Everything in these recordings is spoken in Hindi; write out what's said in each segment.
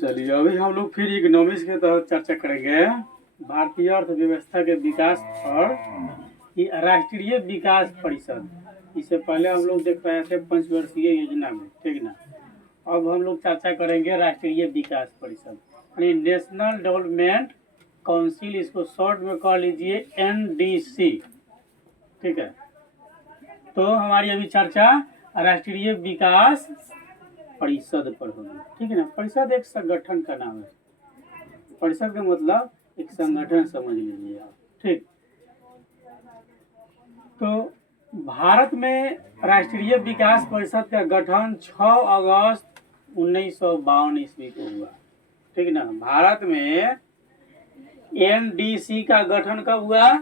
चलिए अभी हम लोग फिर इकोनॉमिक्स के तहत चर्चा करेंगे भारतीय अर्थव्यवस्था के विकास और राष्ट्रीय विकास परिषद। इससे पहले हम लोग देख रहे थे पंचवर्षीय योजना में, ठीक ना। अब हम लोग चर्चा करेंगे राष्ट्रीय विकास परिषद यानी नेशनल डेवलपमेंट काउंसिल, इसको शॉर्ट में कह लीजिए NDC, ठीक है। तो हमारी अभी चर्चा राष्ट्रीय विकास परिषद पर होगी, ठीक है ना। परिषद एक संगठन का नाम है, परिषद का मतलब एक संगठन समझ लीजिए आप, ठीक। तो भारत में राष्ट्रीय विकास परिषद का गठन 6 अगस्त 1952 ईस्वी को हुआ, ठीक ना। भारत में NDC का गठन कब हुआ?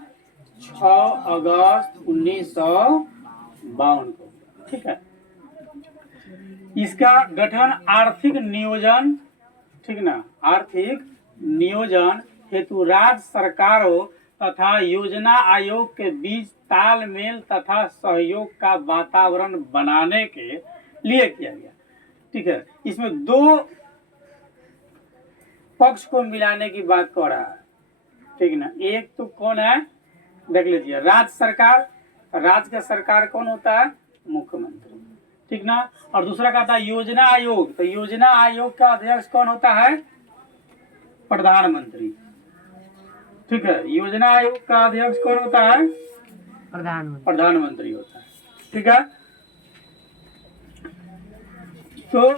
6 अगस्त 1952 को, ठीक है। इसका गठन आर्थिक नियोजन, ठीक ना, आर्थिक नियोजन हेतु राज्य सरकारों तथा योजना आयोग के बीच तालमेल तथा सहयोग का वातावरण बनाने के लिए किया गया, ठीक है। इसमें 2 पक्ष को मिलाने की बात कर रहा है, ठीक ना। एक तो कौन है, देख लीजिए, राज्य सरकार। राज्य का सरकार कौन होता है? मुख्यमंत्री, ठीक ना। और दूसरा का था योजना आयोग। तो योजना आयोग का अध्यक्ष कौन होता है? प्रधानमंत्री, ठीक है। योजना आयोग का अध्यक्ष कौन होता है? प्रधानमंत्री होता है, ठीक है। तो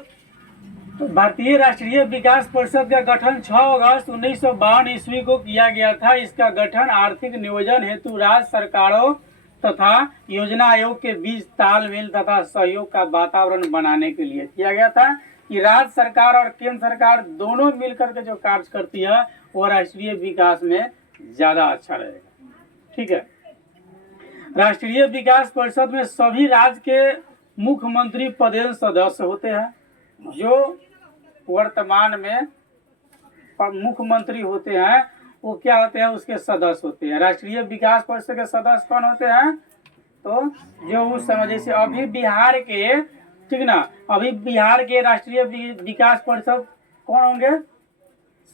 भारतीय राष्ट्रीय विकास परिषद का गठन 6 अगस्त 1952 ईस्वी को किया गया था। इसका गठन आर्थिक नियोजन हेतु राज्य सरकारों तथा योजना आयोग के बीच तालमेल तथा सहयोग का वातावरण बनाने के लिए किया गया था कि राज्य सरकार और केंद्र सरकार दोनों मिलकर के जो कार्य करती है वो राष्ट्रीय विकास में ज्यादा अच्छा रहेगा, ठीक है। राष्ट्रीय विकास परिषद में सभी राज्य के मुख्यमंत्री पदेन सदस्य होते हैं। जो वर्तमान में मुख्यमंत्री होते हैं वो क्या होते हैं? उसके सदस्य होते हैं। राष्ट्रीय विकास परिषद के सदस्य कौन होते हैं? तो जो उस समय, जैसे अभी बिहार के, ठीक ना, अभी बिहार के राष्ट्रीय विकास परिषद कौन होंगे?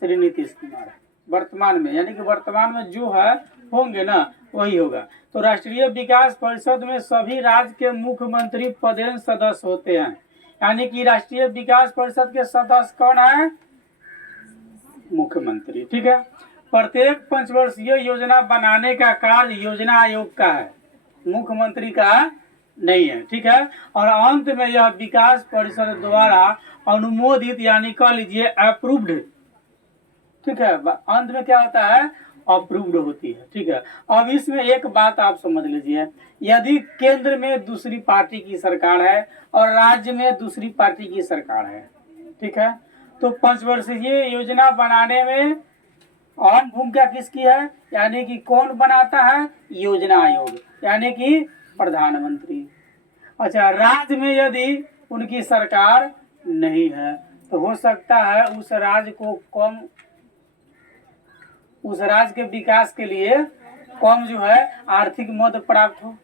श्री नीतीश कुमार वर्तमान में, यानी कि वर्तमान में जो है होंगे ना वही होगा। तो राष्ट्रीय विकास परिषद में सभी राज्य के मुख्यमंत्री पदेन सदस्य होते हैं, यानी कि राष्ट्रीय विकास परिषद के सदस्य कौन है? मुख्यमंत्री, ठीक है। प्रत्येक पंचवर्षीय योजना बनाने का कार्य योजना आयोग का है, मुख्यमंत्री का नहीं है, ठीक है। और अंत में यह विकास परिषद द्वारा अनुमोदित, यानी कह लीजिए अप्रूव्ड, ठीक है। अंत में क्या होता है? अप्रूव्ड होती है, ठीक है। अब इसमें एक बात आप समझ लीजिए, यदि केंद्र में दूसरी पार्टी की सरकार है और राज्य में दूसरी पार्टी की सरकार है, ठीक है, तो पंचवर्षीय योजना बनाने में अहम भूमिका किसकी है? यानी कि कौन बनाता है? योजना आयोग, यानी कि प्रधानमंत्री। अच्छा, राज्य में यदि उनकी सरकार नहीं है तो हो सकता है उस राज्य को कम, उस राज्य के विकास के लिए कम जो है आर्थिक मदद प्राप्त हो।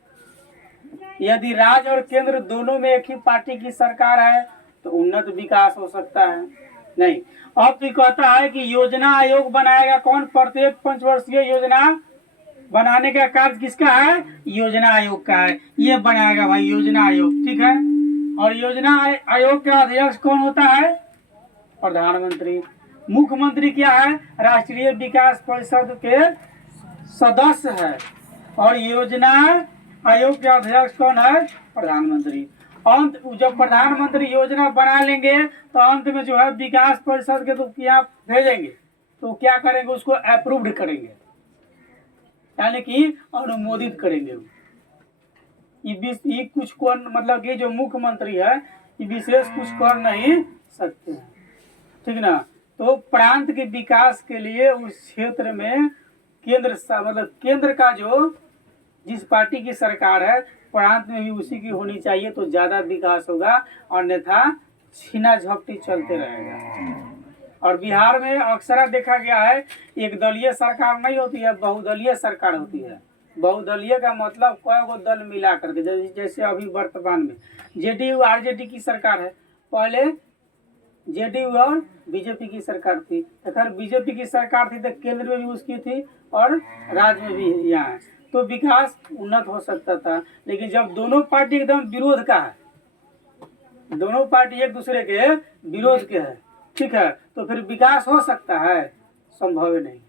यदि राज्य और केंद्र दोनों में एक ही पार्टी की सरकार है तो उन्नत विकास हो सकता है। नहीं, अब भी कहता है कि योजना आयोग बनाएगा कौन? प्रत्येक पंचवर्षीय योजना बनाने का कार्य किसका है? योजना आयोग का है, ये बनाएगा भाई योजना आयोग, ठीक है। और योजना आयोग का अध्यक्ष कौन होता है? प्रधानमंत्री। मुख्यमंत्री क्या है? राष्ट्रीय विकास परिषद के सदस्य है। और योजना आयोग के अध्यक्ष कौन है? प्रधानमंत्री। अंत जब प्रधानमंत्री योजना बना लेंगे तो अंत में जो है विकास परिषद के तो क्या भेजेंगे, तो क्या करेंगे? उसको अप्रूव्ड करेंगे, यानी कि अनुमोदित करेंगे। ये कुछ को, मतलब कि जो मुख्यमंत्री है ये विशेष कुछ कर नहीं सकते हैं, ठीक ना। तो प्रांत के विकास के लिए उस क्षेत्र में केंद्र, मतलब केंद्र का जो जिस पार्टी की सरकार है प्रांत में भी उसी की होनी चाहिए तो ज्यादा विकास होगा, अन्यथा छीना झपटी चलते रहेगा। और बिहार में अक्सर देखा गया है एक दलीय सरकार नहीं होती है, बहुदलीय सरकार होती है। बहुदलीय का मतलब कई गो दल मिला करके, जैसे अभी वर्तमान में जेडीयू आरजेडी की सरकार है, पहले जेडीयू और बीजेपी की सरकार थी। अगर बीजेपी की सरकार थी तो केंद्र में भी उसकी थी और राज्य में भी यहाँ है, तो विकास उन्नत हो सकता था। लेकिन जब दोनों पार्टी एकदम विरोध का है, दोनों पार्टी एक दूसरे के विरोध के है, ठीक है, तो फिर विकास हो सकता है? संभव नहीं है।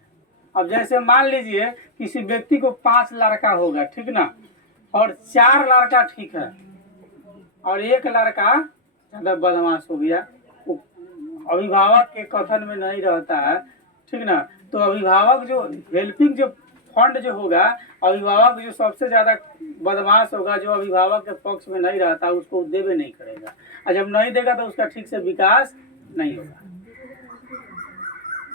अब जैसे मान लीजिए किसी व्यक्ति को 5 लड़का होगा, ठीक ना, और 4 लड़का ठीक है और 1 लड़का ज़्यादा बदमाश हो गया, अभिभावक के कथन में नहीं रहता है, ठीक ना, तो अभिभावक जो हेल्पिंग जो फंड जो होगा, अभिभावक जो सबसे ज़्यादा बदमाश होगा, जो अभिभावक के पक्ष में नहीं रहता, उसको देवे नहीं करेगा, और जब नहीं देगा तो उसका ठीक से विकास नहीं होगा,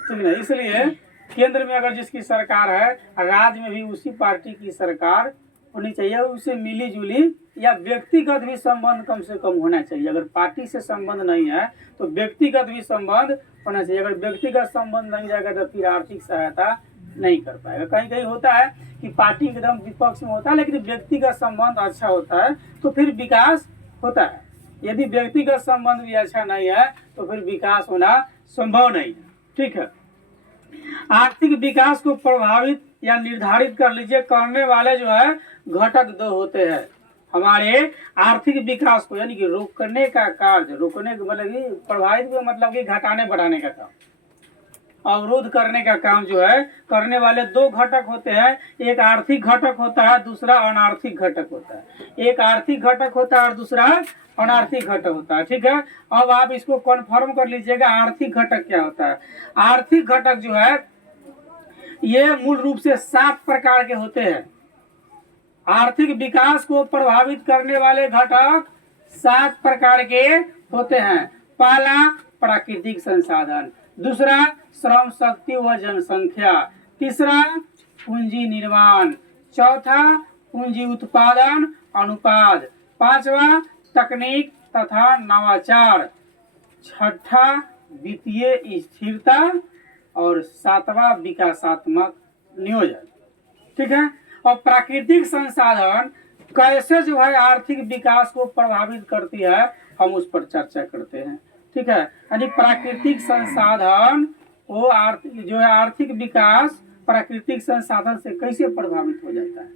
ठीक ना। इसलिए केंद्र में अगर जिसकी सरकार है, राज्य में भी उसी पार्टी की सरकार होनी चाहिए, उससे मिली जुली या व्यक्तिगत भी संबंध कम से कम होना चाहिए। अगर पार्टी से संबंध नहीं है तो व्यक्तिगत भी संबंध होना चाहिए। अगर व्यक्तिगत संबंध नहीं जाएगा तो फिर आर्थिक सहायता नहीं कर पाएगा। कहीं कहीं होता है कि पार्टी एकदम विपक्ष में होता है, लेकिन व्यक्तिगत संबंध अच्छा होता है तो फिर विकास होता है। यदि व्यक्तिगत संबंध भी अच्छा नहीं है तो फिर विकास होना संभव नहीं है, ठीक है। आर्थिक विकास को प्रभावित या निर्धारित कर लीजिए करने वाले जो है घटक 2 होते हैं हमारे आर्थिक विकास को, यानी कि रोकने का कार्य, रोकने का मतलब कि प्रभावित का मतलब कि घटाने बढ़ाने का काम, अवरोध करने का काम जो है करने वाले 2 घटक होते हैं। एक आर्थिक घटक होता है, दूसरा अनार्थिक घटक होता है। एक आर्थिक घटक होता है और दूसरा अनार्थिक घटक होता है, ठीक है। अब आप इसको कन्फर्म कर लीजिएगा आर्थिक घटक क्या होता है। आर्थिक घटक जो है ये मूल रूप से 7 प्रकार के होते हैं। आर्थिक विकास को प्रभावित करने वाले घटक 7 प्रकार के होते हैं। पहला प्राकृतिक संसाधन, दूसरा श्रम शक्ति व जनसंख्या, तीसरा पूंजी निर्माण, चौथा पूंजी उत्पादन अनुपात, पांचवा तकनीक तथा नवाचार, छठा वित्तीय स्थिरता और 7वां विकासात्मक नियोजन, ठीक है। और प्राकृतिक संसाधन कैसे जो है आर्थिक विकास को प्रभावित करती है, हम उस पर चर्चा करते हैं, ठीक है। यानी प्राकृतिक संसाधन वो जो है आर्थिक विकास प्राकृतिक संसाधन से कैसे प्रभावित हो जाता है,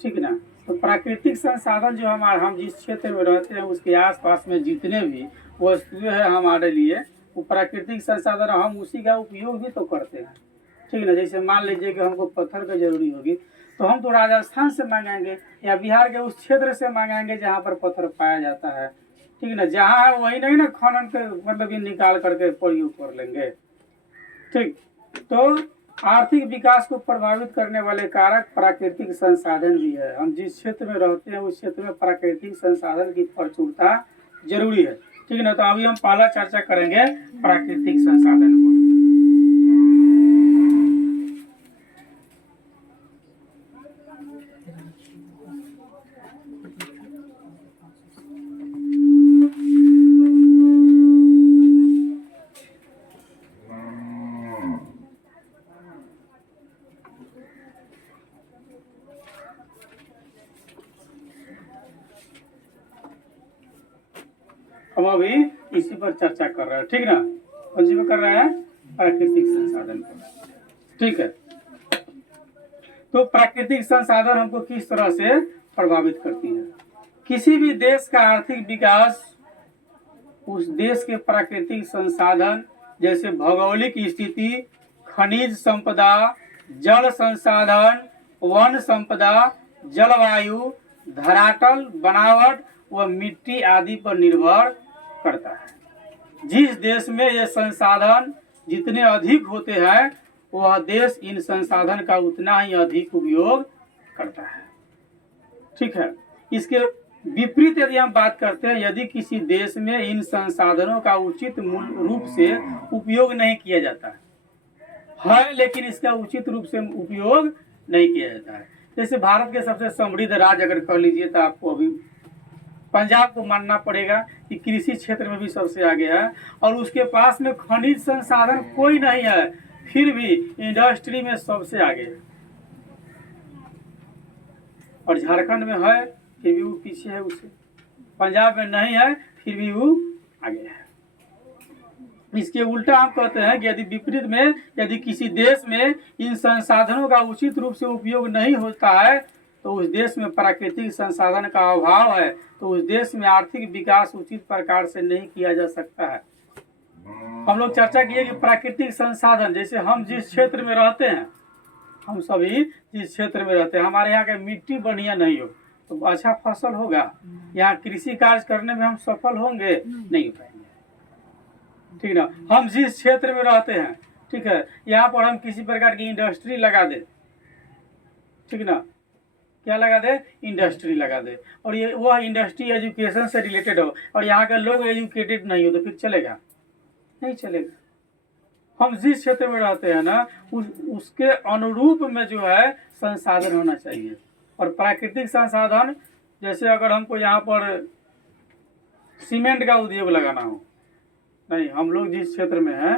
ठीक ना। तो प्राकृतिक संसाधन जो हम जिस क्षेत्र में रहते हैं उसके आसपास में जितने भी वस्तुएं हैं हमारे लिए, वो प्राकृतिक संसाधन, हम उसी का उपयोग भी तो करते हैं, ठीक ना। जैसे मान लीजिए कि हमको पत्थर की जरूरी होगी तो हम तो राजस्थान से मांगेंगे या बिहार के उस क्षेत्र से मांगेंगे जहाँ पर पत्थर पाया जाता है, ठीक ना। जहाँ है वही नहीं ना खनन के मतलब ये निकाल करके प्रयोग कर लेंगे, ठीक। तो आर्थिक विकास को प्रभावित करने वाले कारक प्राकृतिक संसाधन भी है। हम जिस क्षेत्र में रहते हैं उस क्षेत्र में प्राकृतिक संसाधन की प्रचुरता जरूरी है, ठीक है ना। तो अभी हम पहला चर्चा करेंगे प्राकृतिक संसाधन को। हम अभी इसी पर चर्चा कर रहे हैं, ठीक ना। कौन सी पर कर रहे हैं? प्राकृतिक संसाधन पर, ठीक है। तो प्राकृतिक संसाधन हमको किस तरह से प्रभावित करती है। किसी भी देश का आर्थिक विकास उस देश के प्राकृतिक संसाधन जैसे भौगोलिक स्थिति, खनिज संपदा, जल संसाधन, वन संपदा, जलवायु, धरातल बनावट व मिट्टी आदि पर निर्भर करता है। जिस देश में ये संसाधन जितने अधिक होते हैं वह देश इन संसाधन का उतना ही अधिक उपयोग करता है, ठीक है। इसके विपरीत यदि हम बात करते हैं, यदि किसी देश में इन संसाधनों का उचित मूल रूप से उपयोग नहीं किया जाता है लेकिन इसका उचित रूप से उपयोग नहीं किया जाता है। जैसे भारत के सबसे समृद्ध राज्य अगर कह लीजिए तो आपको अभी पंजाब को मानना पड़ेगा कि कृषि क्षेत्र में भी सबसे आगे है और उसके पास में खनिज संसाधन कोई नहीं है, फिर भी इंडस्ट्री में सबसे आगे है, और झारखंड में है फिर भी वो पीछे है उससे, पंजाब में नहीं है फिर भी वो आगे है। इसके उल्टा हम कहते हैं कि यदि विपरीत में यदि किसी देश में इन संसाधनों का उचित रूप से उपयोग नहीं होता है तो उस देश में प्राकृतिक संसाधन का अभाव है, तो उस देश में आर्थिक विकास उचित प्रकार से नहीं किया जा सकता है। हम लोग चर्चा किए कि प्राकृतिक संसाधन, जैसे हम जिस क्षेत्र में रहते हैं, हम सभी जिस क्षेत्र में रहते हैं, हमारे यहाँ की मिट्टी बढ़िया नहीं हो तो अच्छा फसल होगा, यहाँ कृषि कार्य करने में हम सफल होंगे नहीं हो पाएंगे, ठीक ना। हम जिस क्षेत्र में रहते हैं, ठीक है, यहाँ पर हम किसी प्रकार की इंडस्ट्री लगा दे, ठीक ना, क्या लगा दे, इंडस्ट्री लगा दे, और ये वह इंडस्ट्री एजुकेशन से रिलेटेड हो और यहाँ के लोग एजुकेटेड नहीं हो तो फिर चलेगा नहीं चलेगा। हम जिस क्षेत्र में रहते हैं ना उसके अनुरूप में जो है संसाधन होना चाहिए। और प्राकृतिक संसाधन, जैसे अगर हमको यहाँ पर सीमेंट का उद्योग लगाना हो, नहीं, हम लोग जिस क्षेत्र में हैं,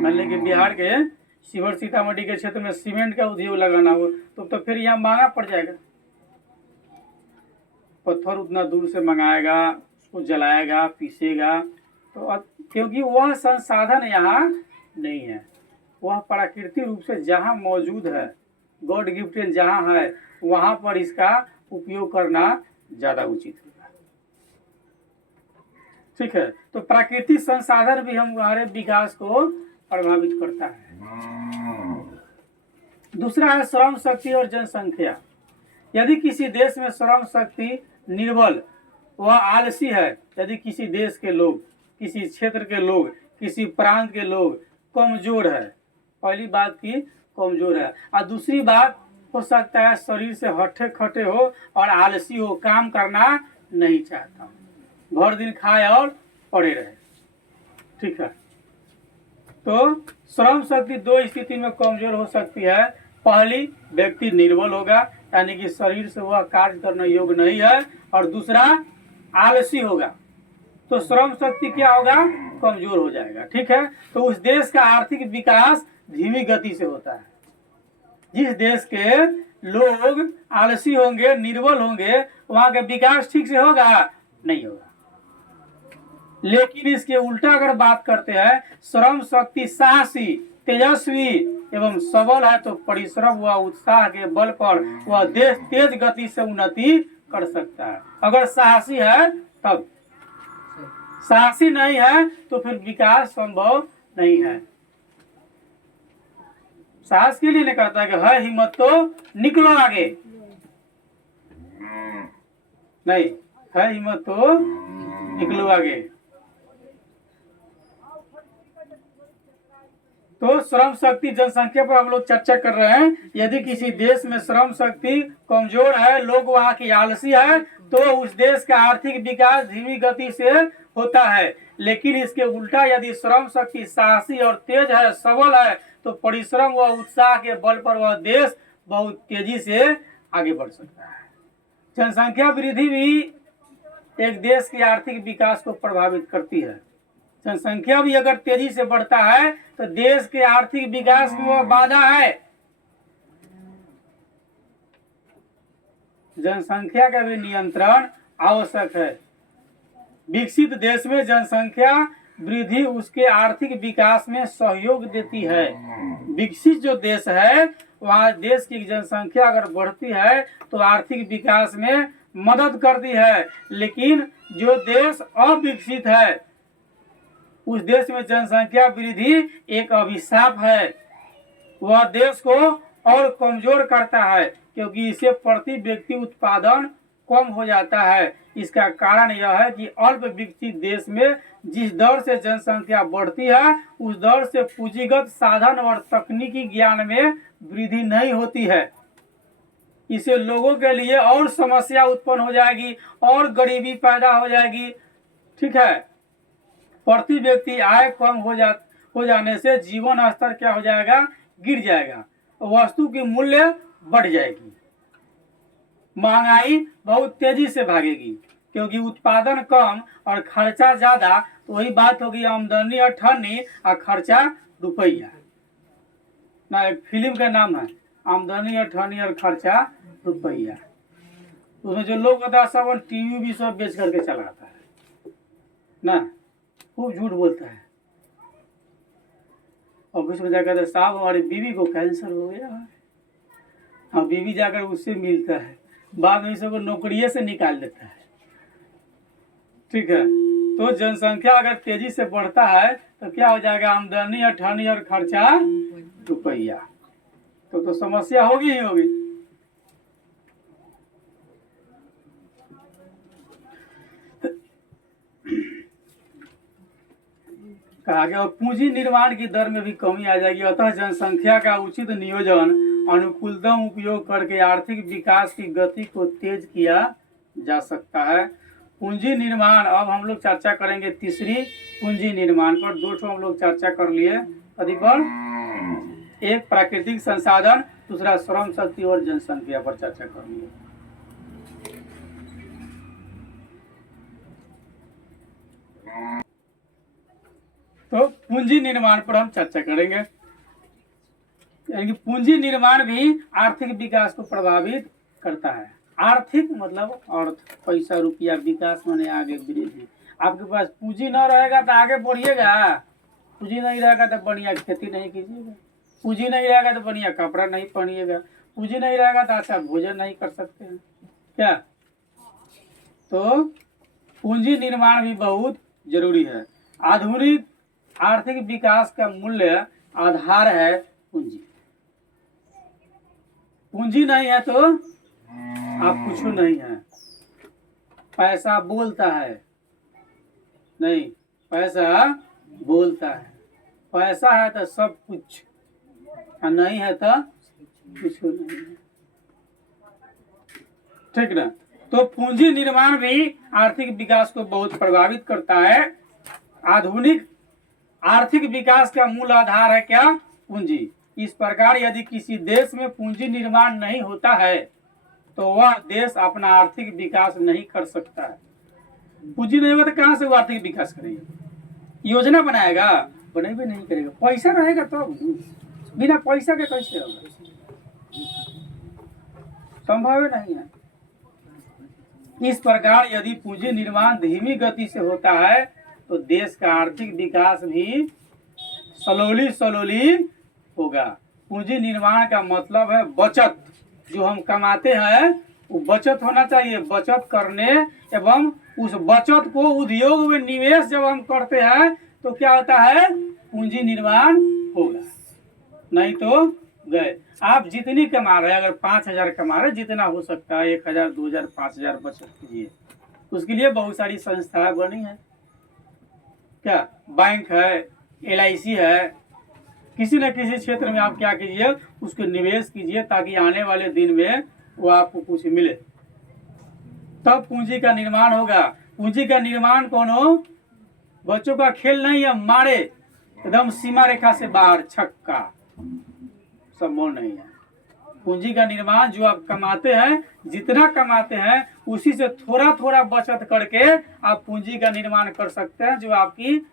मान लीजिए कि बिहार के शिवहर सीतामढ़ी के क्षेत्र में सीमेंट का उद्योग लगाना हो तो फिर यहाँ महंगा पड़ जाएगा, पत्थर उतना दूर से मंगाएगा, उसको जलाएगा, पीसेगा, तो क्योंकि वह संसाधन यहाँ नहीं है, वह प्राकृतिक रूप से जहाँ मौजूद है, गॉड गिफ्टेड जहाँ है, वहाँ पर इसका उपयोग करना ज़्यादा उचित होगा, ठीक है। तो प्राकृतिक संसाधन भी हमारे विकास को प्रभावित करता है। दूसरा है श्रम शक्ति और जनसंख्या। यदि किसी देश में श्रम शक्ति निर्बल व आलसी है, यदि किसी देश के लोग, किसी क्षेत्र के लोग, किसी प्रांत के लोग कमजोर है, पहली बात की कमजोर है, और दूसरी बात हो सकता है शरीर से हट्टे खट्टे हो और आलसी हो, काम करना नहीं चाहता, भर दिन खाए और पड़े रहे, ठीक है। तो श्रम शक्ति दो स्थिति में कमजोर हो सकती है। पहली, व्यक्ति निर्बल होगा, यानी कि शरीर से वह कार्य करने योग्य नहीं है, और दूसरा आलसी होगा, तो श्रम शक्ति क्या होगा, कमजोर हो जाएगा, ठीक है। तो उस देश का आर्थिक विकास धीमी गति से होता है। जिस देश के लोग आलसी होंगे, निर्बल होंगे, वहां का विकास ठीक से होगा नहीं होगा। लेकिन इसके उल्टा अगर बात करते हैं, श्रम शक्ति साहसी, तेजस्वी एवं सबल है तो परिश्रम व उत्साह के बल पर वह देश तेज गति से उन्नति कर सकता है। अगर साहसी है तब, साहसी नहीं है तो फिर विकास संभव नहीं है। साहस के लिए नहीं कहता कि है हिम्मत तो निकलो आगे, नहीं, है हिम्मत तो निकलो आगे। तो श्रम शक्ति जनसंख्या पर हम लोग चर्चा कर रहे हैं। यदि किसी देश में श्रम शक्ति कमजोर है, लोग वहाँ की आलसी है, तो उस देश का आर्थिक विकास धीमी गति से होता है। लेकिन इसके उल्टा यदि श्रम शक्ति साहसी और तेज है, सबल है, तो परिश्रम व उत्साह के बल पर वह देश बहुत तेजी से आगे बढ़ सकता है। जनसंख्या वृद्धि भी एक देश के आर्थिक विकास को प्रभावित करती है। जनसंख्या भी अगर तेजी से बढ़ता है तो देश के आर्थिक विकास में वह बाधा है। जनसंख्या का भी नियंत्रण आवश्यक है। विकसित देश में जनसंख्या वृद्धि उसके आर्थिक विकास में सहयोग देती है। विकसित जो देश है वहाँ देश की जनसंख्या अगर बढ़ती है तो आर्थिक विकास में मदद करती है। लेकिन जो देश अविकसित है उस देश में जनसंख्या वृद्धि एक अभिशाप है, वह देश को और कमजोर करता है, क्योंकि इसे प्रति व्यक्ति उत्पादन कम हो जाता है। इसका कारण यह है कि अल्प विकसित देश में जिस दर से जनसंख्या बढ़ती है उस दर से पूंजीगत साधन और तकनीकी ज्ञान में वृद्धि नहीं होती है। इससे लोगों के लिए और समस्या उत्पन्न हो जाएगी और गरीबी पैदा हो जाएगी, ठीक है। प्रति व्यक्ति आय कम हो जाने से जीवन स्तर क्या हो जाएगा, गिर जाएगा, वस्तु की मूल्य बढ़ जाएगी, महंगाई बहुत तेजी से भागेगी, क्योंकि उत्पादन कम और खर्चा ज्यादा। तो वही बात होगी, आमदनी अठन्नी और खर्चा रुपया। ना, एक फिल्म का नाम है, आमदनी अठन्नी और खर्चा रुपया। उसमें जो लोग होता है सब टीवी भी सब बेच करके चलाता है ना, खूब झूठ बोलता है। ऑफिस में जाकर साहब हमारी बीवी को कैंसर हो गया है, हाँ बीवी जाकर उससे मिलता है, बाद में सबको नौकरिये से निकाल देता है। ठीक है, तो जनसंख्या अगर तेजी से बढ़ता है तो क्या हो जाएगा, आमदनी अठानी और खर्चा रुपया, तो समस्या होगी ही होगी। कहा गया और पूंजी निर्माण की दर में भी कमी आ जाएगी। अतः जनसंख्या का उचित नियोजन, अनुकूलतम उपयोग करके आर्थिक विकास की गति को तेज किया जा सकता है। पूंजी निर्माण, अब हम लोग चर्चा करेंगे तीसरी पूंजी निर्माण पर। दो ठो हम लोग चर्चा कर लिए, अधिक पर एक प्राकृतिक संसाधन, दूसरा श्रम शक्ति और जनसंख्या पर चर्चा कर लिए। तो पूंजी निर्माण पर हम चर्चा करेंगे। यानी कि पूंजी निर्माण भी आर्थिक विकास को प्रभावित करता है। आर्थिक मतलब अर्थ, पैसा रुपया, विकास माने आगे वृद्धि। आपके पास पूंजी न रहेगा तो आगे बढ़िएगा, पूंजी नहीं रहेगा तो बढ़िया खेती नहीं कीजिएगा, पूंजी नहीं रहेगा तो बढ़िया कपड़ा नहीं पहनिएगा, पूंजी नहीं रहेगा तो अच्छा भोजन नहीं कर सकते हैं क्या। तो पूंजी निर्माण भी बहुत जरूरी है। आधुनिक आर्थिक विकास का मूल्य आधार है पूंजी। पूंजी नहीं है तो आप कुछ नहीं है। पैसा बोलता है, नहीं पैसा बोलता है, पैसा है तो सब कुछ, और नहीं है तो कुछ नहीं है। ठीक ना। तो पूंजी निर्माण भी आर्थिक विकास को बहुत प्रभावित करता है। आधुनिक आर्थिक विकास का मूल आधार है क्या, पूंजी। इस प्रकार यदि किसी देश में पूंजी निर्माण नहीं होता है तो वह देश अपना आर्थिक विकास नहीं कर सकता है। पूंजी नहीं होगा तो कहां से वो आर्थिक विकास करेगा, योजना बनाएगा, बनेबे नहीं करेगा। पैसा रहेगा तो, बिना पैसा के कैसे होगा, संभव नहीं है। इस प्रकार यदि पूंजी निर्माण धीमी गति से होता है तो देश का आर्थिक विकास भी सलोली होगा। पूंजी निर्माण का मतलब है बचत, जो हम कमाते हैं वो बचत होना चाहिए। बचत करने एवं उस बचत को उद्योग में निवेश जब हम करते हैं तो क्या होता है, पूंजी निर्माण होगा। नहीं तो गए। आप जितनी कमा रहे हैं, अगर 5,000 कमा रहे, जितना हो सकता है 1,000 2,000 5,000 बचत कीजिए। उसके लिए बहुत सारी संस्थाएं बनी है, क्या बैंक है, LIC है। किसी न किसी क्षेत्र में आप क्या कीजिए, उसको निवेश कीजिए ताकि आने वाले दिन में वो आपको कुछ मिले, तब पूंजी का निर्माण होगा। पूंजी का निर्माण कौन हो, बच्चों का खेल नहीं है, मारे एकदम सीमा रेखा से बाहर छक्का, संभव नहीं है। पूंजी का निर्माण जो आप कमाते हैं, जितना कमाते हैं उसी से थोड़ा थोड़ा बचत करके आप पूंजी का निर्माण कर सकते हैं, जो आपकी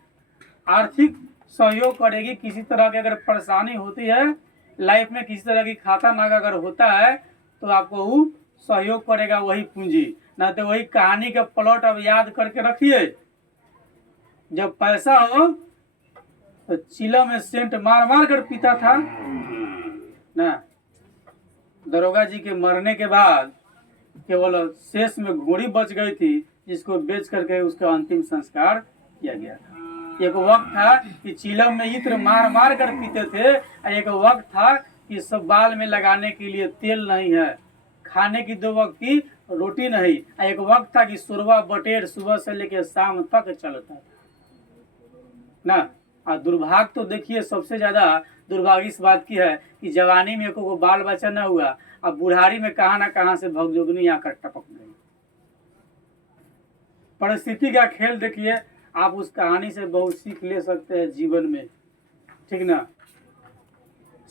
आर्थिक सहयोग करेगी। किसी तरह की अगर परेशानी होती है लाइफ में, किसी तरह की खाता नागा अगर होता है तो आपको वो सहयोग करेगा वही पूंजी। ना तो वही कहानी का प्लॉट अब याद करके रखिए, जब पैसा हो तो चिला में सेंट मार मार कर पीता था ना। दरोगा जी के मरने के बाद केवल शेष में घोड़ी बच गई थी, जिसको बेच करके उसका अंतिम संस्कार किया गया था। एक वक्त था कि चिलम में इत्र मार मार कर पीते थे, एक वक्त था कि सब बाल में लगाने के लिए तेल नहीं है, खाने की 2 वक्त की रोटी नहीं, एक वक्त था कि सुरवा बटेर सुबह से लेकर शाम तक चलता था ना। और दुर्भाग्य तो देखिए, सबसे ज्यादा दुर्भाग्य इस बात की है कि जवानी में को बाल बच्चा न हुआ, अब बुढ़ारी में कहां ना कहां से भगजोगनी आकर टपक गई। परिस्थिति का खेल देखिए, आप उस कहानी से बहुत सीख ले सकते हैं जीवन में, ठीक ना।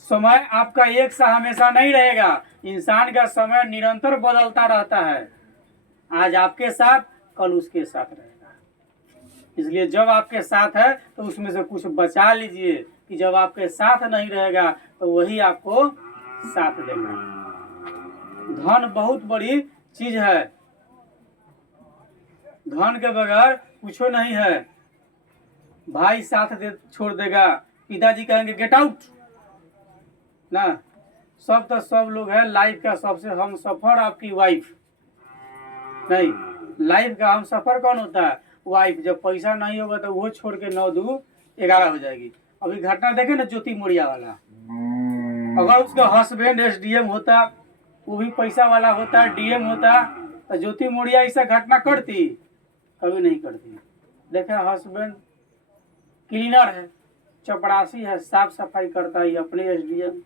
समय आपका एक सा हमेशा नहीं रहेगा, इंसान का समय निरंतर बदलता रहता है। आज आपके साथ, कल उसके साथ रहेगा। इसलिए जब आपके साथ है तो उसमें से कुछ बचा लीजिए, कि जब आपके साथ नहीं रहेगा तो वही आपको साथ देगा। धन बहुत बड़ी चीज है। धन के बगैर कुछ नहीं है। भाई साथ दे छोड़ देगा, पिताजी कहेंगे गेट आउट ना। सब तो सब लोग है। लाइफ का सबसे हम सफर आपकी वाइफ नहीं, लाइफ का हम सफर कौन होता है? वाइफ। जब पैसा नहीं होगा तो वो छोड़ के 9 2 11 हो जाएगी। अभी घटना देखे ना ज्योति मोड़िया वाला, अगर उसका हस्बैंड एसडीएम होता, वो भी पैसा वाला होता, डीएम होता, तो ज्योति मोड़िया ऐसा घटना करती? कभी नहीं करती। देखा, हस्बैंड क्लीनर है, चपरासी है, साफ सफाई करता है, अपने एसडीएम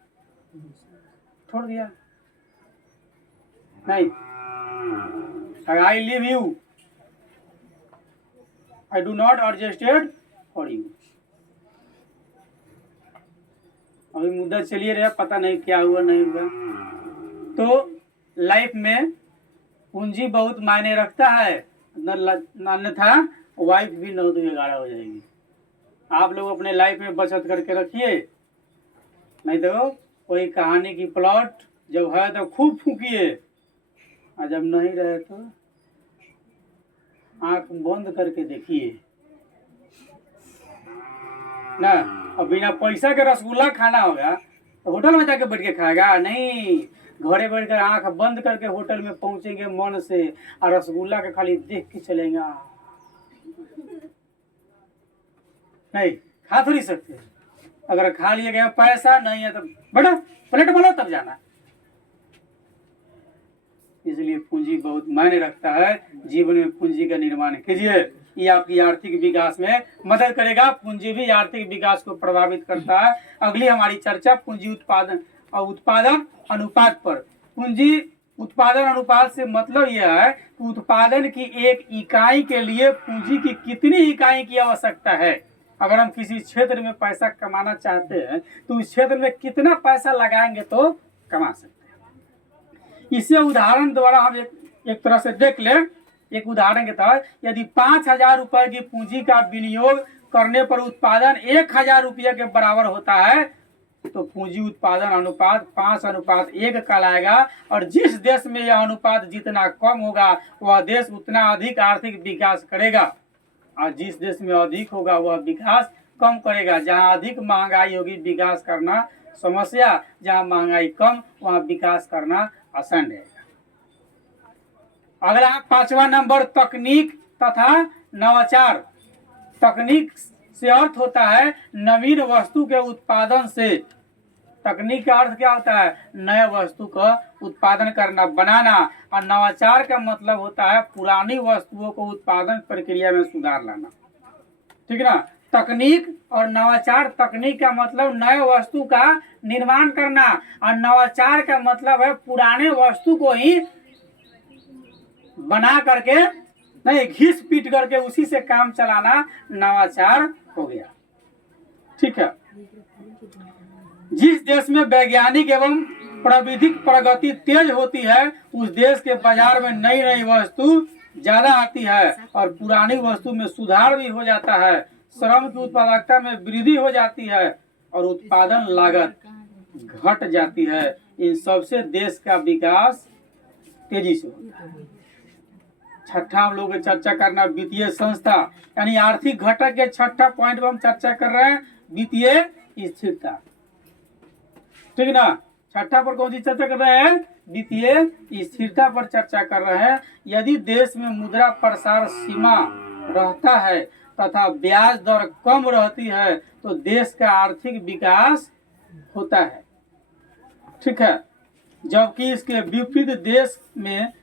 छोड़ दिया। नहीं, I live you, I do not adjusted for you. अभी मुद्दा चलिए रहा, पता नहीं क्या हुआ नहीं हुआ। तो लाइफ में पूंजी बहुत मायने रखता है, अन्यथा वाइफ भी 9 2 11 हो जाएगी। आप लोग अपने लाइफ में बचत करके रखिए, नहीं तो कोई कहानी की प्लॉट जब है तो खूब फूकिए, और जब नहीं रहे तो आंख बंद करके देखिए ना। और बिना पैसा के रसगुल्ला खाना होगा तो होटल में जाके बैठ के खाएगा? नहीं, घरे बैठ कर आंख बंद करके होटल में पहुंचेंगे मन से, और रसगुल्ला के खाली देख के चलेगा। नहीं, खा थोड़ी सकते। अगर खा लिया गया, पैसा नहीं है तो बेटा प्लेट बोलो तब जाना। इसलिए पूंजी बहुत मायने रखता है। जीवन में पूंजी का निर्माण कीजिए, ये आपकी आर्थिक विकास में मदद करेगा। पूंजी भी आर्थिक विकास को प्रभावित करता है। अगली हमारी चर्चा पूंजी उत्पादन और उत्पादन अनुपात पर। पूंजी उत्पादन अनुपात से मतलब यह है कि उत्पादन की एक इकाई के लिए पूंजी की कितनी इकाई की आवश्यकता है। अगर हम किसी क्षेत्र में पैसा कमाना चाहते हैं तो उस क्षेत्र में कितना पैसा लगाएंगे तो कमा सकते हैं। इसे उदाहरण द्वारा हम एक तरह से देख लें। एक उदाहरण के तहत, यदि 5,000 रुपए की पूंजी का विनियोग करने पर उत्पादन 1,000 रुपये के बराबर होता है तो पूंजी उत्पादन अनुपात 5:1 कहलाएगा। और जिस देश में यह अनुपात जितना कम होगा वह देश उतना अधिक आर्थिक विकास करेगा, और जिस देश में अधिक होगा वह विकास कम करेगा। जहां अधिक महंगाई होगी विकास करना समस्या, जहां महंगाई कम वहां विकास करना आसान रहेगा। अगला 5वां नंबर, तकनीक तथा नवाचार। तकनीक से अर्थ होता है नवीन वस्तु के उत्पादन से। तकनीक का अर्थ क्या होता है? नए वस्तु का उत्पादन करना, बनाना। और नवाचार का मतलब होता है पुरानी वस्तुओं को उत्पादन प्रक्रिया में सुधार लाना। ठीक है ना? तकनीक और नवाचार, तकनीक का मतलब नए वस्तु का निर्माण करना, और नवाचार का मतलब है पुराने वस्तु को ही बना करके, नहीं घिस पीट करके उसी से काम चलाना नवाचार हो गया। ठीक है। जिस देश में वैज्ञानिक एवं प्रविधिक प्रगति तेज होती है उस देश के बाजार में नई नई वस्तु ज्यादा आती है और पुरानी वस्तु में सुधार भी हो जाता है। श्रम की उत्पादकता में वृद्धि हो जाती है और उत्पादन लागत घट जाती है। इन सबसे देश का विकास तेजी से होता है। छठा हम लोग चर्चा करना वित्तीय संस्था, यानी आर्थिक घटक के छठा पॉइंट पर हम चर्चा कर रहे हैं वित्तीय स्थिरता। ठीक ना? छठा पर कौन सी चर्चा कर रहे हैं? वित्तीय स्थिरता पर चर्चा कर रहे हैं। यदि देश में मुद्रा प्रसार सीमा रहता है तथा ब्याज दर कम रहती है तो देश का आर्थिक विकास होता है। ठीक है। जबकि इसके विपरीत देश में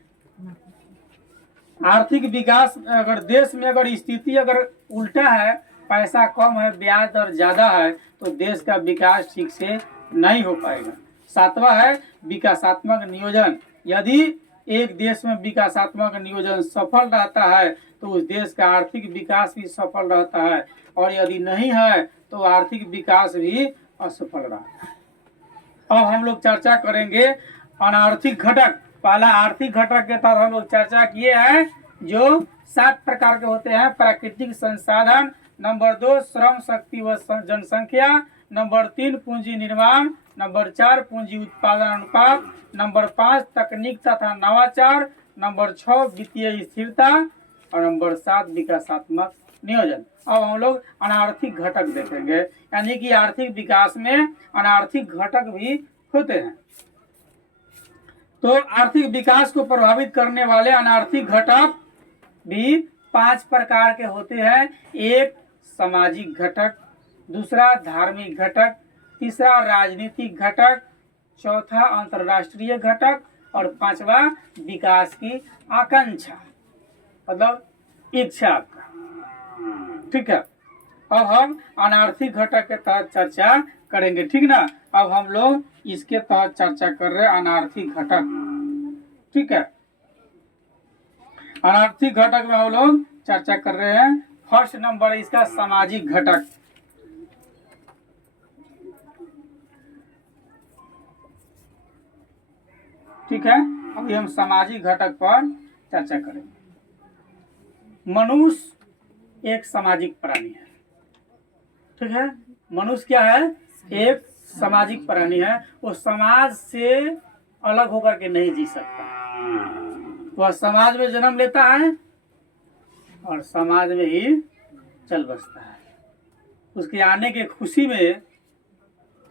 आर्थिक विकास, अगर देश में अगर स्थिति अगर उल्टा है, पैसा कम है, ब्याज दर ज्यादा है, तो देश का विकास ठीक से नहीं हो पाएगा। सातवां है विकासात्मक नियोजन। यदि एक देश में विकासात्मक नियोजन सफल रहता है तो उस देश का आर्थिक विकास भी सफल रहता है, और यदि नहीं है तो आर्थिक विकास भी असफल रहता है। अब हम लोग चर्चा करेंगे अनार्थिक घटक। पहला आर्थिक घटक के तहत हम लोग चर्चा किए हैं जो 7 प्रकार के होते हैं। प्राकृतिक संसाधन, नंबर 2 श्रम शक्ति व जनसंख्या, नंबर 3 पूंजी निर्माण, नंबर 4 पूंजी उत्पादन अनुपात, नंबर 5 तकनीक तथा नवाचार, नंबर 6 वित्तीय स्थिरता और नंबर 7 विकासात्मक नियोजन। अब हम लोग अनार्थिक घटक देखेंगे, यानी कि आर्थिक विकास में अनार्थिक घटक भी होते हैं। तो आर्थिक विकास को प्रभावित करने वाले अनार्थिक घटक भी 5 प्रकार के होते हैं। एक सामाजिक घटक, दूसरा धार्मिक घटक, तीसरा राजनीतिक घटक, चौथा अंतर्राष्ट्रीय घटक और पांचवा विकास की आकांक्षा मतलब इच्छा आपका। ठीक है, अब हम अनार्थिक घटक के तहत चर्चा करेंगे, ठीक ना। अब हम लोग इसके तहत चर्चा कर रहे हैं अनार्थिक घटक। ठीक है, अनार्थिक घटक में हम लोग चर्चा कर रहे हैं। फर्स्ट नंबर इसका सामाजिक घटक। ठीक है, अभी हम सामाजिक घटक पर चर्चा करेंगे। मनुष्य एक सामाजिक प्राणी है। ठीक है, मनुष्य क्या है? एक सामाजिक प्राणी है। वो समाज से अलग होकर के नहीं जी सकता। वह समाज में जन्म लेता है और समाज में ही चल बसता है। उसके आने के खुशी में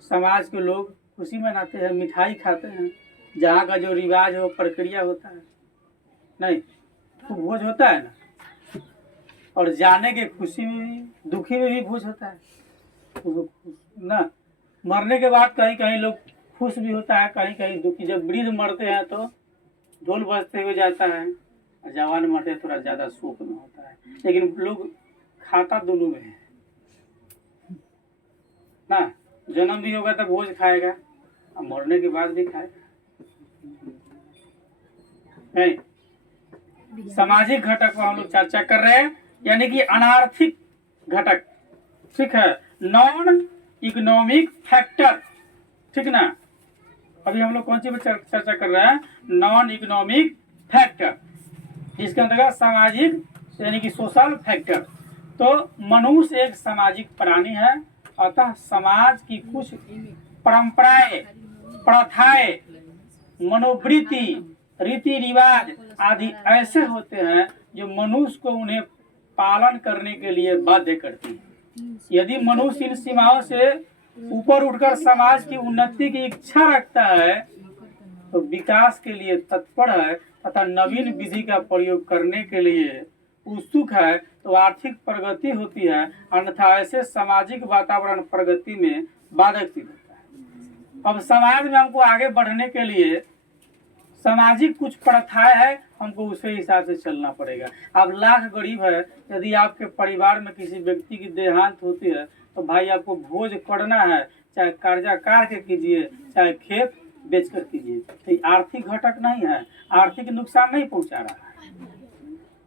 समाज के लोग खुशी मनाते हैं, मिठाई खाते हैं। जहाँ का जो रिवाज है वो प्रक्रिया होता है, नहीं तो भोज होता है ना। और जाने के खुशी में भी दुखी में भी भोज होता है ना। मरने के बाद कहीं कहीं लोग खुश भी होता है, कहीं कहीं दुखी। जब वृद्ध मरते हैं तो ढोल बजते हुए जाता है, और जवान मरते हैं थोड़ा ज़्यादा शोक में होता है। लेकिन लोग खाता दोनों में है ना। जन्म भी होगा तो भोज खाएगा और मरने के बाद भी खाएगा। नहीं, सामाजिक घटक पर हम लोग चर्चा कर रहे हैं, यानी कि अनार्थिक घटक। ठीक है, नॉन इकोनॉमिक फैक्टर। ठीक ना, अभी हम लोग कौन सी पर चर्चा कर रहे हैं? Non economic factor. इसके अंतर्गत सामाजिक यानी कि सोशल फैक्टर। तो मनुष्य एक सामाजिक प्राणी है, अतः समाज की कुछ परंपराएं, प्रथाएं, मनोवृत्ति, रीति रिवाज आदि ऐसे होते हैं जो मनुष्य को उन्हें पालन करने के लिए बाध्य करती है। यदि मनुष्य इन सीमाओं से ऊपर उठकर समाज की उन्नति की इच्छा रखता है तो विकास के लिए तत्पर है तथा नवीन विधि का प्रयोग करने के लिए उत्सुक है तो आर्थिक प्रगति होती है, अन्यथा ऐसे सामाजिक वातावरण प्रगति में बाधक सिद्ध होता है। अब समाज में हमको आगे बढ़ने के लिए सामाजिक कुछ प्रथाएं है, हमको उसी हिसाब से चलना पड़ेगा। आप लाख गरीब है, यदि आपके परिवार में किसी व्यक्ति की देहांत होती है तो भाई आपको भोज करना है, चाहे कर्जा कार के कीजिए, चाहे खेत बेच कर कीजिए। तो आर्थिक घटक नहीं है, आर्थिक नुकसान नहीं पहुंचा रहा है।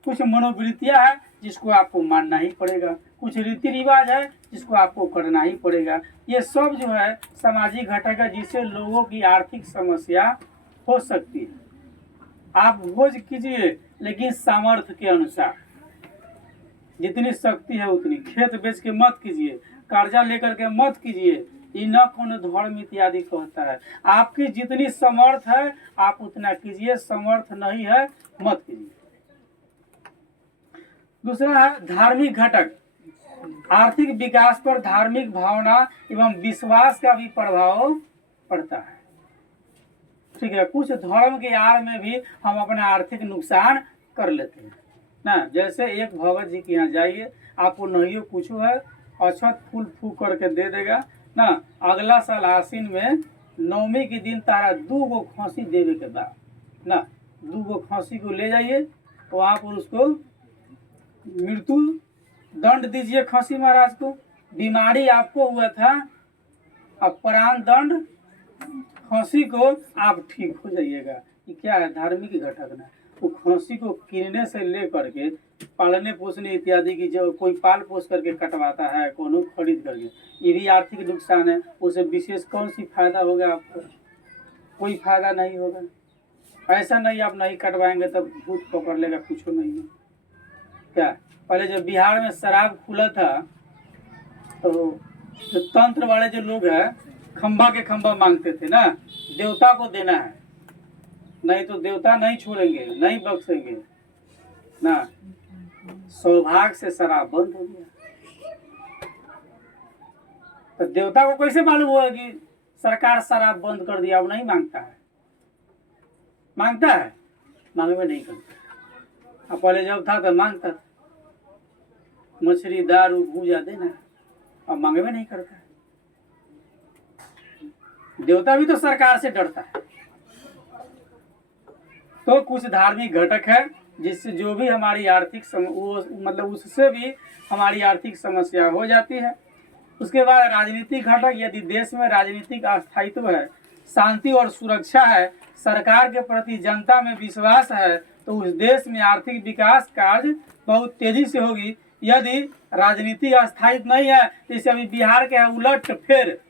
कुछ मनोवृत्तियां है जिसको आपको मानना ही पड़ेगा, कुछ रीति रिवाज है जिसको आपको करना ही पड़ेगा। ये सब जो है सामाजिक घटक है, जिससे लोगों की आर्थिक समस्या हो सकती है। आप भोज कीजिए लेकिन सामर्थ्य के अनुसार, जितनी शक्ति है उतनी। खेत बेच के मत कीजिए, कर्जा लेकर के मत कीजिए। ये न कौन धर्म इत्यादि कहता है। आपकी जितनी समर्थ है आप उतना कीजिए, समर्थ नहीं है मत कीजिए। दूसरा है धार्मिक घटक। आर्थिक विकास पर धार्मिक भावना एवं विश्वास का भी प्रभाव पड़ता है। ठीक है, कुछ धर्म के आड़ में भी हम अपना आर्थिक नुकसान कर लेते हैं ना। जैसे एक भगत जी के यहाँ जाइए, आपको नहीं कुछ है, अक्षत फूल फूक करके दे देगा ना। अगला साल आसीन में नवमी के दिन तारा 2 गो खांसी देवे के बाद ना, 2 गो खांसी को ले जाइए वहाँ पर उसको मृत्यु दंड दीजिए खांसी महाराज को। बीमारी आपको हुआ था, अब प्राण दंड खांसी को आप ठीक हो जाइएगा। ये क्या है? धार्मिक घटक ना। वो खांसी को कीनने से ले करके पालने पोसने इत्यादि की, जो कोई पाल पोस करके कटवाता है, कोनो खरीद करके, ये भी आर्थिक नुकसान है। उसे विशेष कौन सी फायदा होगा आपको? कोई फायदा नहीं होगा। ऐसा नहीं आप नहीं कटवाएंगे तब भूत पकड़ लेगा, कुछ नहीं है क्या। पहले जब बिहार में शराब खुला था तो जो तंत्र वाले जो लोग हैं खंबा के खंबा मांगते थे ना, देवता को देना है नहीं तो देवता नहीं छोड़ेंगे, नहीं बख्शेंगे ना। सौभाग्य से शराब बंद हो गया, तो देवता को कैसे मालूम हुआ कि सरकार शराब बंद कर दिया? वो नहीं मांगता है, मांगता है मांगवे नहीं करता। अब पहले जब था तो मांगता था, मछली दारू भूजा देना, अब मांगवे नहीं करता है। देवता भी तो सरकार से डरता है। तो कुछ धार्मिक घटक है जिससे जो भी हमारी आर्थिक वो मतलब उससे भी हमारी आर्थिक समस्या हो जाती है। उसके बाद राजनीतिक घटक, यदि देश में राजनीतिक अस्थायित्व है, शांति और सुरक्षा है, सरकार के प्रति जनता में विश्वास है, तो उस देश में आर्थिक विकास कार्य बहुत तेजी से होगी। यदि राजनीतिक अस्थायित्व नहीं है, जैसे अभी बिहार के है उलट फेर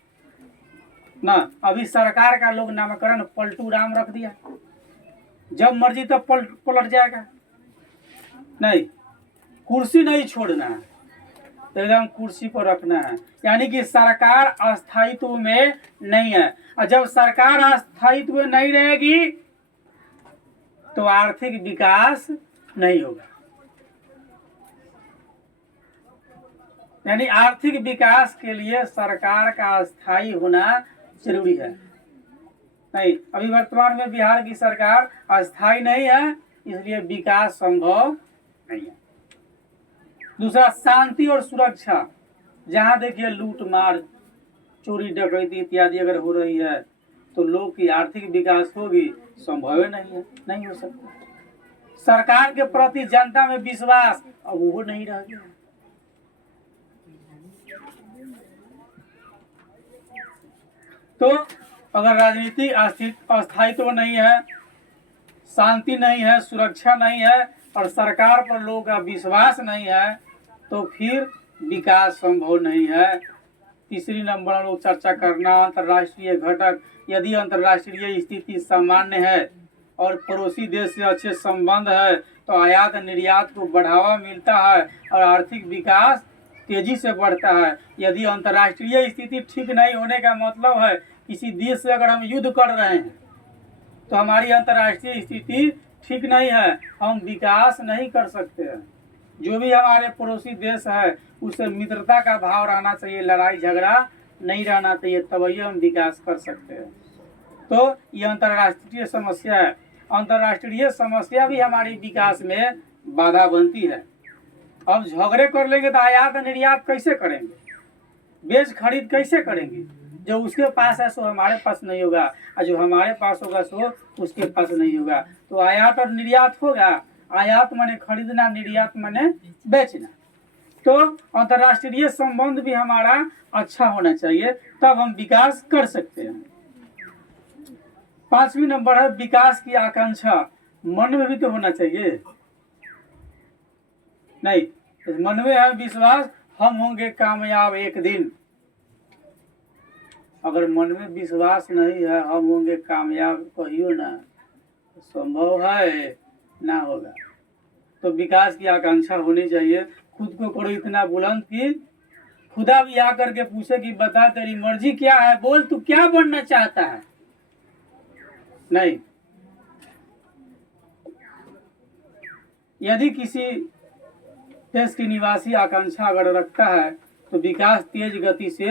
ना, अभी सरकार का लोग नामकरण पलटू राम रख दिया, जब मर्जी तब पलट जाएगा। नहीं, कुर्सी नहीं छोड़ना है, तो एकदम कुर्सी पर रखना है। यानी कि सरकार अस्थायित्व में नहीं है, और जब सरकार अस्थायित्व में नहीं रहेगी तो आर्थिक विकास नहीं होगा। यानी आर्थिक विकास के लिए सरकार का स्थायी होना जरूरी है। नहीं, अभी वर्तमान में बिहार की सरकार अस्थायी नहीं है, इसलिए विकास संभव नहीं है। दूसरा, शांति और सुरक्षा। जहां देखिए लूट मार, चोरी डकैती इत्यादि अगर हो रही है तो लोग की आर्थिक विकास होगी? संभव नहीं है, नहीं हो सकता। सरकार के प्रति जनता में विश्वास, अब वो नहीं रह गया। तो अगर राजनीतिक अस्थायित्व नहीं है, शांति नहीं है, सुरक्षा नहीं है और सरकार पर लोगों का विश्वास नहीं है, तो फिर विकास संभव नहीं है। तीसरी नंबर हम लोग चर्चा करना अंतर्राष्ट्रीय घटक। यदि अंतर्राष्ट्रीय स्थिति सामान्य है और पड़ोसी देश से अच्छे संबंध है तो आयात निर्यात को बढ़ावा मिलता है और आर्थिक विकास तेजी से बढ़ता है। यदि अंतर्राष्ट्रीय स्थिति ठीक नहीं होने का मतलब है किसी देश से अगर हम युद्ध कर रहे हैं तो हमारी अंतर्राष्ट्रीय स्थिति ठीक नहीं है, हम विकास नहीं कर सकते हैं। जो भी हमारे पड़ोसी देश है उससे मित्रता का भाव रहना चाहिए, लड़ाई झगड़ा नहीं रहना चाहिए, तभी हम विकास कर सकते हैं। तो ये अंतर्राष्ट्रीय समस्या है। अंतर्राष्ट्रीय समस्या भी हमारी विकास में बाधा बनती है। अब झगड़े कर लेंगे तो आयात निर्यात कैसे करेंगे, बेच खरीद कैसे करेंगे? जो उसके पास है सो हमारे पास नहीं होगा, और जो हमारे पास होगा सो उसके पास नहीं होगा। तो आयात और निर्यात होगा। आयात माने खरीदना, निर्यात माने बेचना। तो अंतर्राष्ट्रीय संबंध भी हमारा अच्छा होना चाहिए, तब हम विकास कर सकते हैं। 5वीं नंबर है विकास की आकांक्षा। मन में भी तो होना चाहिए। नहीं, मन में है विश्वास, हम होंगे कामयाब एक दिन। अगर मन में विश्वास नहीं है हम होंगे कामयाब, कहियो ना, संभव है ना होगा। तो विकास की आकांक्षा होनी चाहिए। खुद को करो इतना बुलंद कि खुदा भी आकर के पूछे कि बता तेरी मर्जी क्या है, बोल तू क्या बनना चाहता है। नहीं, यदि किसी देश की निवासी आकांक्षा अगर रखता है तो विकास तेज गति से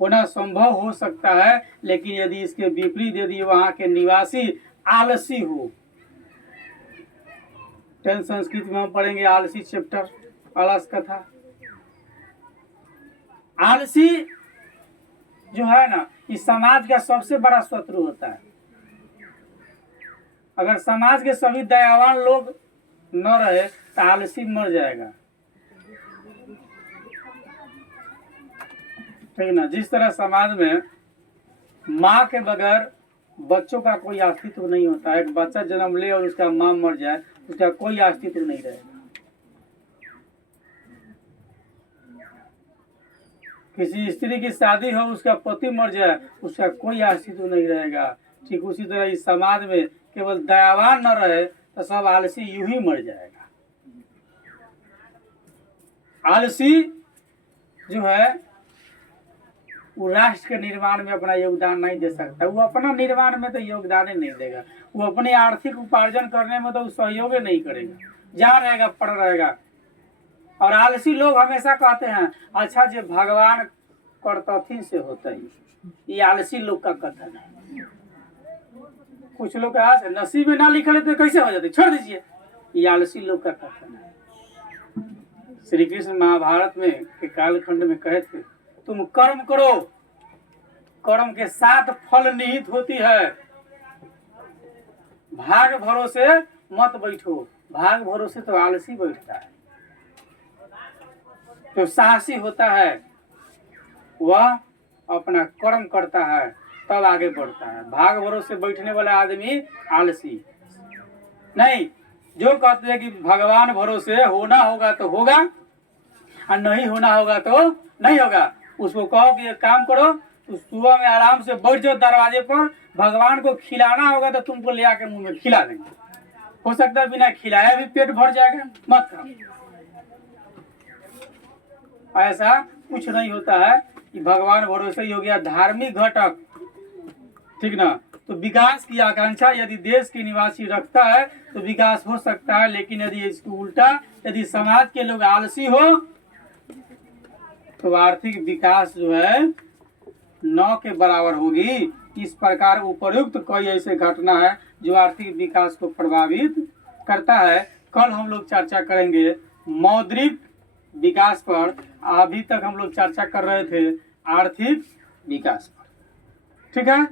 होना संभव हो सकता है, लेकिन यदि इसके विपरीत यदि वहां के निवासी आलसी हो, 10 संस्कृत में हम पढ़ेंगे आलसी चैप्टर, आलस कथा। आलसी जो है ना, इस समाज का सबसे बड़ा शत्रु होता है। अगर समाज के सभी दयावान लोग न रहे तो आलसी मर जाएगा, ठीक ना। जिस तरह समाज में माँ के बगैर बच्चों का कोई अस्तित्व नहीं होता है। एक बच्चा जन्म ले और उसका माँ मर जाए, उसका कोई अस्तित्व नहीं रहेगा। किसी स्त्री की शादी हो, उसका पति मर जाए, उसका कोई अस्तित्व नहीं रहेगा। ठीक उसी तरह इस समाज में केवल दयावान न रहे तो सब आलसी यूं ही मर जाएगा। आलसी जो है वो राष्ट्र के निर्माण में अपना योगदान नहीं दे सकता। वो अपना निर्माण में तो योगदान ही नहीं देगा। वो अपनी आर्थिक उपार्जन करने में तो सहयोग ही नहीं करेगा, जहाँ रहेगा पड़ रहेगा। और आलसी लोग हमेशा कहते हैं अच्छा जो भगवान करतथिन से होता ही, ये आलसी लोग का कथन है। कुछ लोग का नसीब में ना लिखा तो कैसे हो जाते, छोड़ दीजिए, ये आलसी लोग का कथन है। श्री कृष्ण महाभारत में के कालखंड में कहे थे तुम कर्म करो, कर्म के साथ फल निहित होती है, भाग भरोसे मत बैठो। भाग भरोसे तो आलसी बैठता है। जो साहसी होता है वह अपना कर्म करता है तब आगे बढ़ता है। भाग भरोसे बैठने वाला आदमी आलसी नहीं। जो कहते हैं कि भगवान भरोसे होना होगा तो होगा और नहीं होना होगा तो नहीं होगा, उसको कहो कि एक काम करो, तो सुबह में आराम से बैठ जाओ दरवाजे पर, भगवान को खिलाना होगा तो तुमको ले आके मुंह में खिला देंगे। हो सकता है बिना खिलाया भी पेट भर जाएगा, मत खाओ। ऐसा कुछ नहीं होता है कि भगवान भरोसे ही हो गया धार्मिक घटक, ठीक ना। तो विकास की आकांक्षा यदि देश के निवासी रखता है तो विकास हो सकता है, लेकिन यदि इसको उल्टा, यदि समाज के लोग आलसी हो तो आर्थिक विकास जो है न के बराबर होगी। इस प्रकार उपर्युक्त कई ऐसे घटना है जो आर्थिक विकास को प्रभावित करता है। कल हम लोग चर्चा करेंगे मौद्रिक विकास पर। अभी तक हम लोग चर्चा कर रहे थे आर्थिक विकास पर, ठीक है।